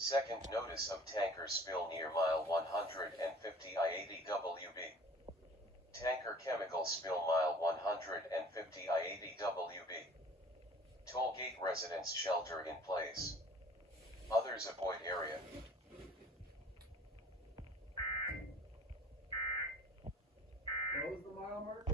Second notice of tanker spill near mile 150 I-80 WB. Tanker chemical spill mile 150 I-80 WB. Tollgate residents shelter in place. Others avoid area. What was the mile marker?